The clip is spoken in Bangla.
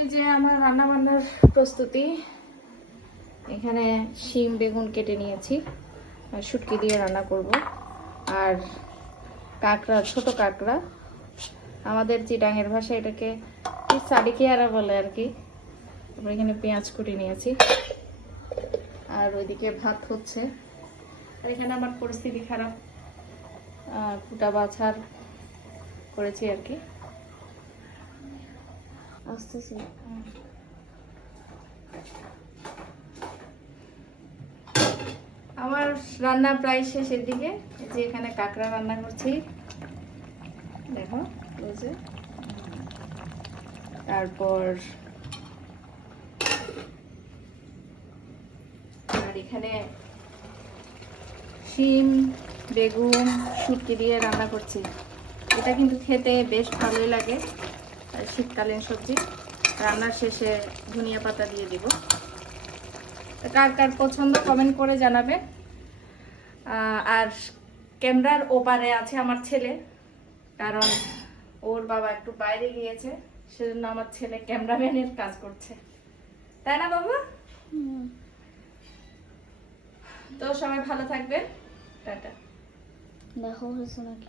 এই যে আমার রান্না বান্নার প্রস্তুতি। এখানে শিম বেগুন কেটে নিয়েছি, শুটকি দিয়ে রান্না করব। আর কাঁকড়া, ছোট কাঁকড়া, আমাদের চিটাঙের ভাষায় এটাকে সারিকেয়ারা বলে আর কি। তারপর এখানে পেঁয়াজ কুটি নিয়েছি, আর ওইদিকে ভাত হচ্ছে। আর এখানে আমার পরিস্থিতি খারাপ, কুটা বাছার করেছি আর কি। আসতেছি। আমার রান্না প্রায় শেষের দিকে। এই যে এখানে কাঁকড়া রান্না করছি, দেখো এই যে। তারপর আর এখানে শিম বেগুন শুটকি দিয়ে রান্না করছি। এটা কিন্তু খেতে বেশ ভালোই লাগে, শীতকালীন সবজি। রান্নার শেষে ধনিয়া পাতা দিয়ে দিব। কার কার পছন্দ কমেন্ট করে জানাবেন। আর ক্যামেরার ওপারে আছে আমার ছেলে, কারণ ওর বাবা একটু বাইরে গিয়েছে, সেজন্য আমার ছেলে ক্যামেরাম্যানের কাজ করছে, তাই না বাবা? তো সবাই ভালো থাকবেন, টাটা। দেখো হয়েছে নাকি।